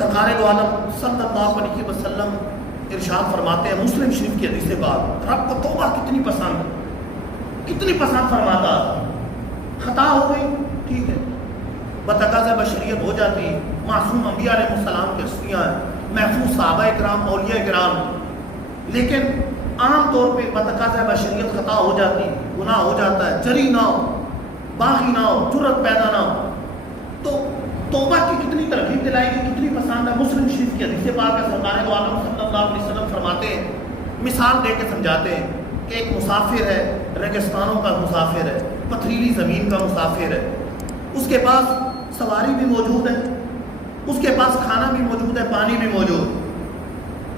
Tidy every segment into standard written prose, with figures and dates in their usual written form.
سرکار دو عالم صلی اللہ علیہ وسلم ارشاد فرماتے ہیں مسلم شریف کی حدیث بعد، رب کو توبہ کتنی پسند فرماتا ہے۔ خطا ہو گئی ٹھیک ہے، بتقاضۂ بشریت ہو جاتی، معصوم انبیاء علیہ السلام کی ہستیاں ہیں، محفوظ صحابہ کرام اولیاء کرام، لیکن عام طور پہ بتقاضۂ بشریت خطا ہو جاتی، گناہ ہو جاتا ہے، جری نہ ہو، باغی نہ ہو، جرت پیدا نہ ہو، تو توبہ کی کتنی ترغیب دلائی گی، کتنی پسند ہے۔ مسلم شریف کی حدیث پاک ہے، سرکار دو عالم صلی اللہ علیہ وسلم فرماتے ہیں، مثال دے کے سمجھاتے ہیں کہ ایک مسافر ہے، ریگستانوں کا مسافر ہے، پتھریلی زمین کا مسافر ہے، اس کے پاس سواری بھی موجود ہے، اس کے پاس کھانا بھی موجود ہے، پانی بھی موجود ہے،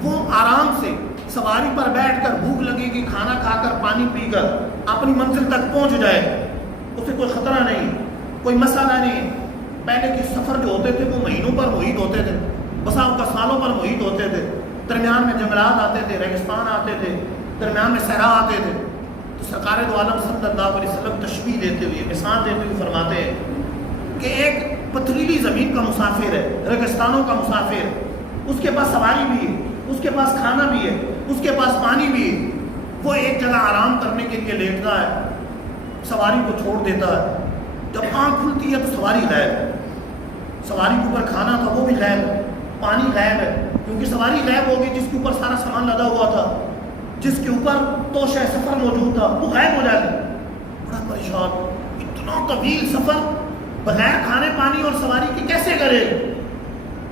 وہ آرام سے سواری پر بیٹھ کر، بھوک لگے گی، کھانا کھا کر، پانی پی کر اپنی منزل تک پہنچ جائے، اسے کوئی خطرہ نہیں، کوئی مسئلہ نہیں۔ پہلے کے سفر جو ہوتے تھے وہ مہینوں پر محیط ہوتے تھے، بسا کا سالوں پر محیط ہوتے تھے، درمیان میں جنگلات آتے تھے، ریگستان آتے تھے، درمیان میں صحرا آتے تھے، تو سرکار دو عالم صلی اللہ علیہ وسلم تشبیہ دیتے ہوئے، مثال دیتے ہوئے فرماتے ہیں کہ ایک پتھریلی زمین کا مسافر ہے، ریگستانوں کا مسافر، اس کے پاس سواری بھی ہے، اس کے پاس کھانا بھی ہے، اس کے پاس پانی بھی ہے، وہ ایک جگہ آرام کرنے کے لیے لیٹتا ہے، سواری کو چھوڑ دیتا ہے، جب آنکھ کھلتی ہے تو سواری غائب ہے، سواری کے اوپر کھانا تھا وہ بھی غائب ہے، پانی غائب ہے، کیونکہ سواری غائب ہو گئی، جس کے اوپر سارا سامان لدا ہوا تھا، جس کے اوپر توشہ سفر موجود تھا وہ غائب ہو جاتی، بڑا پریشان، اتنا طویل سفر بغیر کھانے پانی اور سواری کے کیسے کرے؟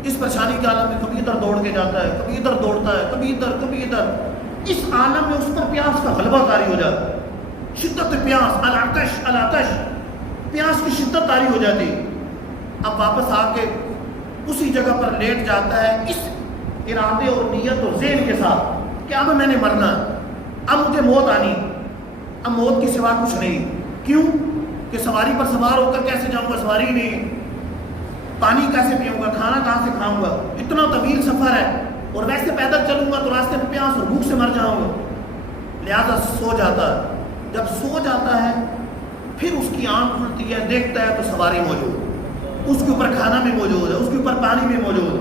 اس پریشانی کے عالم میں کبھی ادھر دوڑ کے جاتا ہے، کبھی ادھر دوڑتا ہے، کبھی ادھر، اس عالم میں اس پر پیاس کا غلبہ طاری ہو جاتا ہے، شدت پیاس، العطش، پیاس کی شدت طاری ہو جاتی، اب واپس آ کے اسی جگہ پر لیٹ جاتا ہے اس ارادے اور نیت اور ذہن کے ساتھ کہ اب میں نے مرنا ہے، اب مجھے موت آنی، اب موت کے سوا کچھ نہیں، کیوں کہ سواری پر سوار ہو کر کیسے جاؤں گا، سواری نہیں، پانی کیسے پیوں گا، کھانا کہاں سے کھاؤں گا، اتنا طویل سفر ہے، اور ویسے پیدل چلوں گا تو راستے میں پیاس اور بھوک سے مر جاؤں گا، لہذا سو جاتا ہے، جب سو جاتا ہے پھر اس کی آنکھ کھلتی ہے، دیکھتا ہے تو سواری موجود، اس کے اوپر کھانا بھی موجود ہے، اس کے اوپر پانی بھی موجود ہے،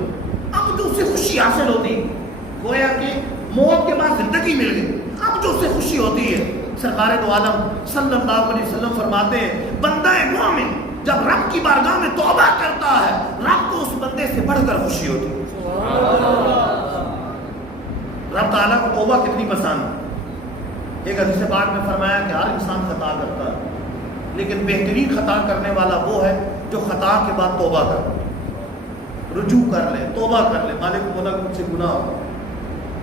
اب جو اس سے خوشی حاصل ہوتی، گویا کہ موت کے بعد زندگی مل گئی، اب جو اس سے خوشی ہوتی ہے، سرکار دو عالم صلی اللہ علیہ وسلم فرماتے ہیں بندہ مومن جب رب کی بارگاہ میں توبہ کرتا ہے، رب کو اس بندے سے بڑھ کر خوشی ہوتی ہے۔ رب تعالیٰ کو توبہ کتنی پسند ہے۔ ایک حدیث پاک میں فرمایا کہ ہر انسان خطا کرتا ہے، لیکن بہترین خطا کرنے والا وہ ہے جو خطا کے بعد توبہ کر، رجوع کر لے، توبہ کر لے، مالک کو بولا مجھ سے گناہ ہو،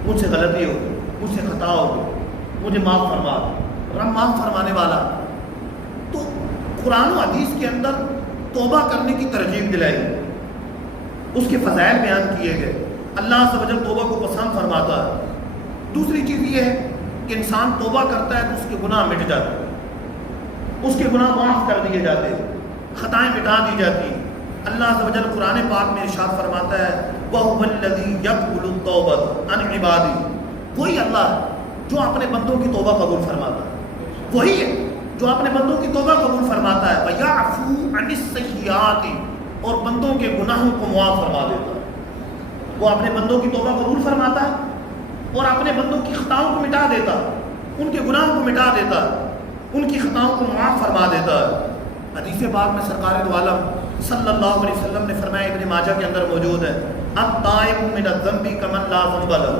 مجھ سے غلطی ہو، مجھ سے خطا ہو، مجھے معاف فرما، رب معاف فرمانے والا۔ تو قرآن و حدیث کے اندر توبہ کرنے کی ترغیب دلائی، اس کے فضائل بیان کیے گئے، اللہ عز و جل توبہ کو پسند فرماتا ہے۔ دوسری چیز یہ ہے کہ انسان توبہ کرتا ہے تو اس کے گناہ مٹ جاتے ہیں، اس کے گناہ معاف کر دیے جاتے ہیں، خطائیں مٹا دی جاتی ہیں۔ اللہ عز و جل قرآن پاک میں ارشاد فرماتا ہے وَهُوَ الَّذِي يَقْبَلُ التَّوْبَةَ عَنْ عِبَادِهِ، وہی اللہ ہے جو اپنے بندوں کی توبہ قبول فرماتا ہے، وہی ہے جو اپنے بندوں کی توبہ قبول فرماتا ہے، وَيَعْفُو عَنِ السَّيِّئَاتِ، اور بندوں کے گناہوں کو معاف فرما دیتا ہے۔ وہ اپنے بندوں کی توبہ قبول فرماتا ہے اور اپنے بندوں کی خطاؤں کو مٹا دیتا ہے، ان کے گناہوں کو مٹا دیتا ہے، ان کی خطاؤں کو معاف فرما دیتا ہے۔ حدیث پاک میں سرکار دو عالم صلی اللہ علیہ وسلم نے فرمایا، ابن ماجہ کے اندر موجود ہے، التائب من الذنب کمن لا ذنب لہ،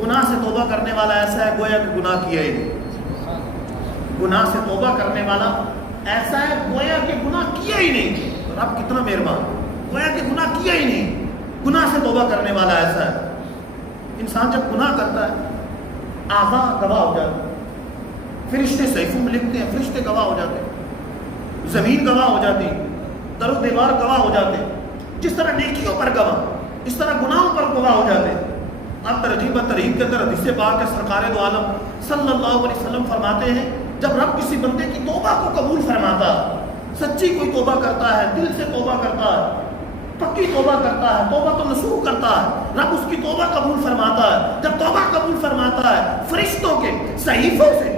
گناہ سے توبہ کرنے والا ایسا ہے گویا کہ گناہ کیا ہی نہیں، گناہ سے توبہ کرنے والا ایسا ہے گویا کہ گناہ کیا ہی نہیں۔ رب کتنا مہربان، گویا کہ گناہ کیا ہی نہیں، گناہ سے توبہ کرنے والا ایسا ہے۔ انسان جب گناہ کرتا ہے اعضاء گواہ ہو جاتے ہیں، فرشتے صحیفوں میں لکھتے ہیں، فرشتے گواہ ہو جاتے ہیں، زمین گواہ ہو جاتی، در و دیوار گواہ ہو جاتے، جس طرح نیکیوں پر گواہ، اس طرح گناہوں پر گواہ ہو جاتے۔ اب ترجیب ترہیب کے اندر حدیث پاک ہے، سرکار دو عالم صلی اللہ علیہ وسلم فرماتے ہیں جب رب کسی بندے کی توبہ کو قبول فرماتا ہے، سچی کوئی توبہ کرتا ہے، دل سے توبہ کرتا ہے، پکی توبہ کرتا ہے، توبہ تو نصوح کرتا ہے، رب اس کی توبہ قبول فرماتا ہے۔ جب توبہ قبول فرماتا ہے، فرشتوں کے صحیفوں سے،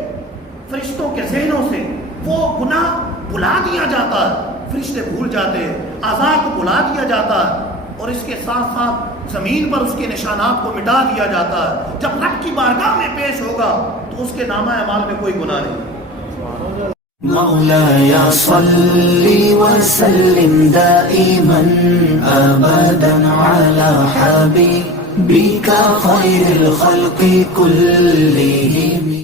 فرشتوں کے ذہنوں سے وہ گناہ بھلا دیا جاتا ہے، فرشتے بھول جاتے ہیں، اعضاء کو بھلا دیا جاتا ہے، اور اس کے ساتھ ساتھ زمین پر اس کے نشانات کو مٹا دیا جاتا ہے. جب رب کی بارگاہ میں پیش ہوگا تو اس کے نامہ اعمال میں کوئی گناہ نہیں. مولاي صل وسلم دائما أبدا على حبيبك خير الخلق كلهم.